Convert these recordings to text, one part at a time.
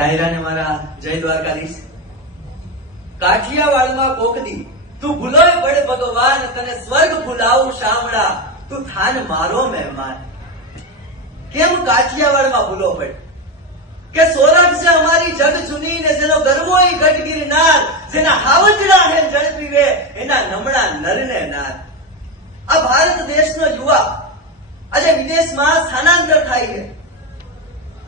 ડાયરાને મારા જય દ્વારકાધીશ. કાઠિયાવાડમાં કોકદી તું ભૂલોય પડે ભગવાન, તને સ્વર્ગ ભૂલાવું શામળા, તું થાન મારો મહેમાન. કેમ કાઠિયાવાડમાં ભૂલો પડે કે સૌરાષ્ટ્ર છે અમારી જગ જૂની ને જેનો ગરવો ઈ ગઢ ગિરનાર, જેના હાવજડા હે જળ પીવે એના નમણા નરને નાર. આ ભારત દેશનો યુવા આજે વિદેશમાં સ્થાનાંતર થાય છે.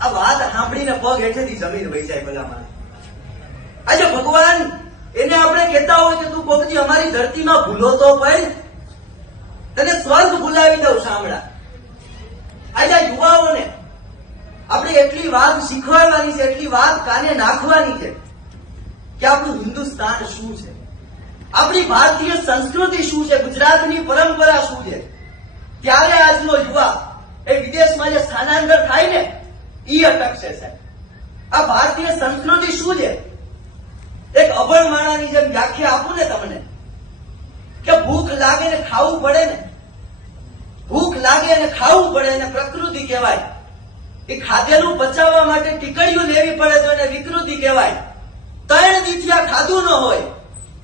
આ વાત સાંભળીને પગ હેઠેથી જમીન વહી જાય ભલામાં. આજે ભગવાન એને આપણે કહેતા હોય કે તું કોકજી અમારી ધરતીમાં ભૂલો તો પડ, તને સ્વર્ગ ભૂલાવી દઉં શામળા. આજે યુવાઓને આપણે એટલી વાત શીખવાડવાની છે, એટલી વાત કાને નાખવાની છે કે આપણું હિન્દુસ્તાન શું છે, આપણી ભારતીય સંસ્કૃતિ શું છે, ગુજરાતની પરંપરા શું છે. ત્યારે આજનો યુવા એ વિદેશમાં જે સ્થાનાંતર થાય ને ઈ અટકશે સાહેબ. આ ભારતીય સંસ્કૃતિ શું છે? એક અભણ માણાની જેમ વ્યાખ્યા આપું ને તમને કે ભૂખ લાગે ને ખાવું પડે ને, ભૂખ લાગે અને ખાવું પડે ને પ્રકૃતિ કહેવાય. એ ખાધેલું પચાવવા માટે ટીકડીઓ લેવી પડે તો એને વિકૃતિ કહેવાય. 3 દીથી આ ખાધું ન હોય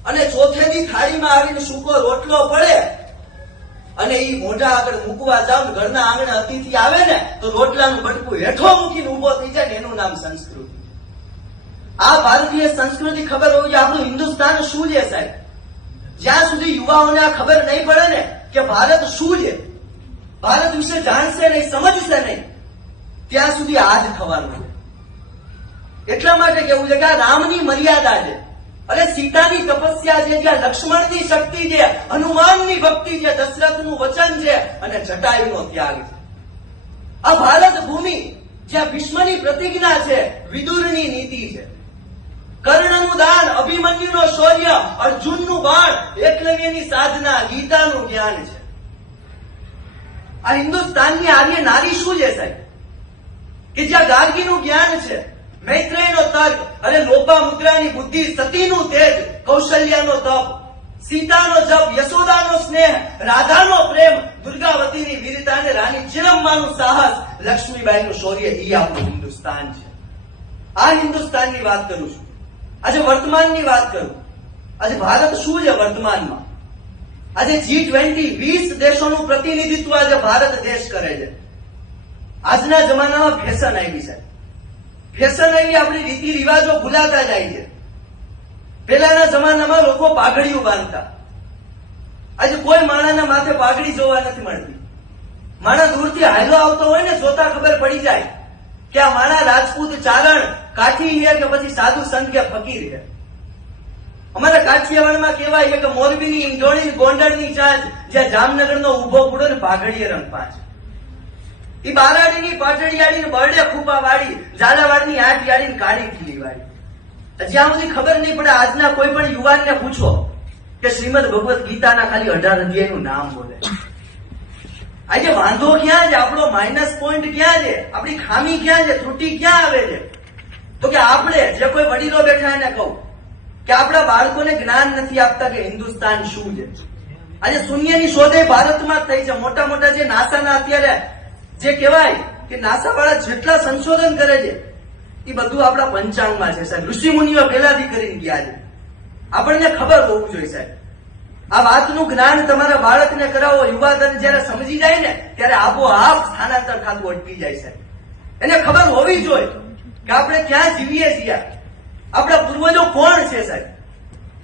અને ચોથે દી થાળીમાં આવીને સૂકો રોટલો પડે અને ઈ મોઢા આગળ મૂકવા જાવ, ઘરના આંગણે અતિથિ આવે ને તો રોટલાનું બટકું હેઠો મૂકીને ઉભો થઈ જાય ને એનું નામ સંસ્કૃતિ. આ ભારતીય સંસ્કૃતિ ખબર હોવી જોઈએ આપણું હિન્દુસ્તાન શું છે સાહેબ. જ્યાં સુધી યુવાઓને આ ખબર નહીં પડે ને કે ભારત શું છે, ભારત વિશે જાણશે નહીં, સમજશે નહીં, ત્યાં સુધી આ જ થવાનું છે. એટલા માટે કેવું છે કે આ રામની મર્યાદા છે, અરે સીતાની તપસ્યા છે, જ્યાં લક્ષ્મણની શક્તિ છે, હનુમાનની ભક્તિ છે, દશરથનું વચન છે અને જટાયુનો ત્યાગ છે. આ ભારત ભૂમિ જ્યાં ભીષ્મની પ્રતિજ્ઞા છે, વિદુરની નીતિ છે, કર્ણનું દાન, અભિમન્યુનો શૌર્ય, અર્જુનનું બાણ, એકલવ્યની સાધના, ગીતાનું જ્ઞાન છે. આ હિન્દુસ્તાનની આર્ય નારી શું છે સાહેબ કે જ્યાં ગાર્ગીનું જ્ઞાન છે, મૈત્રેયનો તર્ક, અને લોપામુદ્રાની બુદ્ધિ, સતીનું તેજ, કૌશલ્યાનો તપ, સીતાનો જપ, યશોદાનો સ્નેહ, રાધાનો પ્રેમ, દુર્ગાવતીની વીરતા અને રાણી ચિરમ્માનું સાહસ, લક્ષ્મીબાઈનું શૌર્ય. એ આપણું હિન્દુસ્તાન છે. આ હિન્દુસ્તાનની વાત કરું છું. આજે વર્તમાનની વાત કરું. આજે ભારત શું છે વર્તમાનમાં? આજે G20 20 દેશોનું પ્રતિનિધિત્વ આજે ભારત દેશ કરે છે. આજના જમાનામાં ફેશન આવી છે. ફેશન આવી, આપણી રીતિ રિવાજો ભૂલાતા જાય છે. પહેલાના જમાનામાં લોકો પાઘડીઓ બાંધતા. આજે કોઈ માણાના માથે પાઘડી જોવા નથી મળતી. માણા દૂરથી હાલો આવતો હોય ને જોતા ખબર પડી જાય કે આ માણા રાજપૂત, ચારણ, કાઠી છે કે પછી સાધુ સંત કે ફકીર છે. અમારા કાઠિયાવાડમાં કહેવાય કે મોરબીની ઈંડોળી, ગોંડલની ચાંચ, જ્યાં જામનગરનો ઉભો પૂડો ને પાઘડીએ રંગ પાંચ. ઈ બારાડીની પાટડિયાળી ને બરડે ખૂપા વાળી, ઝાલાવાડની આઠિયાળી ને કાળી ખીલી વાળી. જ્યાં સુધી ખબર નહીં પડે, આજના કોઈ પણ યુવાનને પૂછો કે શ્રીમદ ભગવદ ગીતાના ખાલી 18 અધ્યાયનું નામ બોલે. આજે વાંધો ક્યાં છે, આપણો માઇનસ પોઈન્ટ ક્યાં છે, આપણી ખામી ક્યાં છે, ત્રુટી ક્યાં આવે છે? તો કે આપણે જે કોઈ વડીલો બેઠા એને કહું કે આપણા બાળકોને જ્ઞાન નથી આપતા કે હિન્દુસ્તાન શું છે. આજે શૂન્યની શોધે ભારતમાં થઈ છે. મોટા મોટા જે નાસાના અત્યારે જે કહેવાય કે નાસા વાળા જેટલા સંશોધન કરે છે એ બધું આપણા પંચાંગમાં છે સાહેબ. ઋષિ મુનિઓ પહેલાથી કરીને ગયા છે. આપણને ખબર હોવું જોઈએ સાહેબ. આ વાતનું જ્ઞાન તમારા બાળકને કરાવો, યુવાધન જયારે સમજી જાય ને ત્યારે આપોઆપ સ્થાનાંતર ખાતું અટકી જાય સાહેબ. એને ખબર હોવી જોઈએ કે આપણે ક્યાં જીવીએ છીએ, આપણા પૂર્વજો કોણ છે સાહેબ,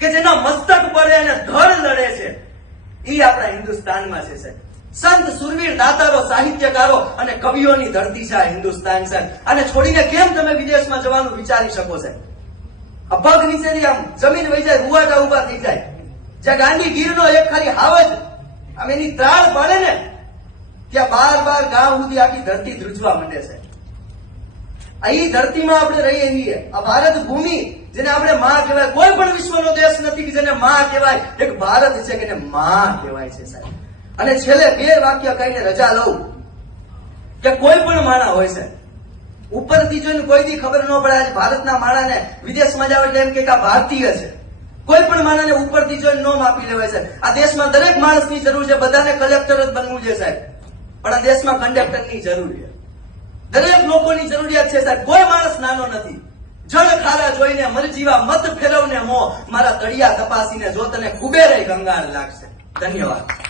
કે જેના મસ્તક પડે અને ધડ લડે છે એ આપણા હિન્દુસ્તાનમાં છે સાહેબ. સંત, સુરવીર, દાતારો, સાહિત્યકારો અને કવિઓની ધરતી છે આ હિન્દુસ્તાન સાહેબ. અને છોડીને કેમ તમે વિદેશમાં જવાનું વિચારી શકો સાહેબ? આ પગ નીચેથી આમ જમીન વહી જાય, રૂવાટા ઉભા થઈ જાય. જ્યાં ગાંધીગીરનો એક ખાલી હાવજ આમ એની ત્રાળ પડે ને ત્યાં 12 ગામ સુધી આખી ધરતી ધ્રુજવા માંડે છે. આ ધરતીમાં આપણે રહીએ છીએ. આ ભારત ભૂમિ જેને આપણે માં કહેવાય. કોઈ પણ વિશ્વનો દેશ નથી કે જેને માં કહેવાય. એક ભારત છે કે એને માં કહેવાય છે સાહેબ. અને છેલ્લે 2 વાક્ય કહીને રજા લઉં કે કોઈ પણ માણા હોય છે, ઉપરથી જોઈને કોઈથી ખબર ન પડે. આજે ભારતના માણાને વિદેશમાં જાવ એટલે એમ કે આ ભારતીય છે. કોઈ પણ માણાને ઉપરથી જોઈને નોમ આપી લેવાય છે. આ દેશમાં દરેક માણસની જરૂર છે. બધાને કલેક્ટર જ બનવું છે સાહેબ, પણ આ દેશમાં કંડક્ટરની જરૂર છે. દરેક લોકોની જરૂરિયાત છે સાહેબ. કોઈ માણસ નાનો નથી. જળ ખારા જોઈને મરજીવા મત ફેરવને મો મારા તળિયા તપાસીને જો તને કુબેરે ગંગાળ લાગશે. ધન્યવાદ.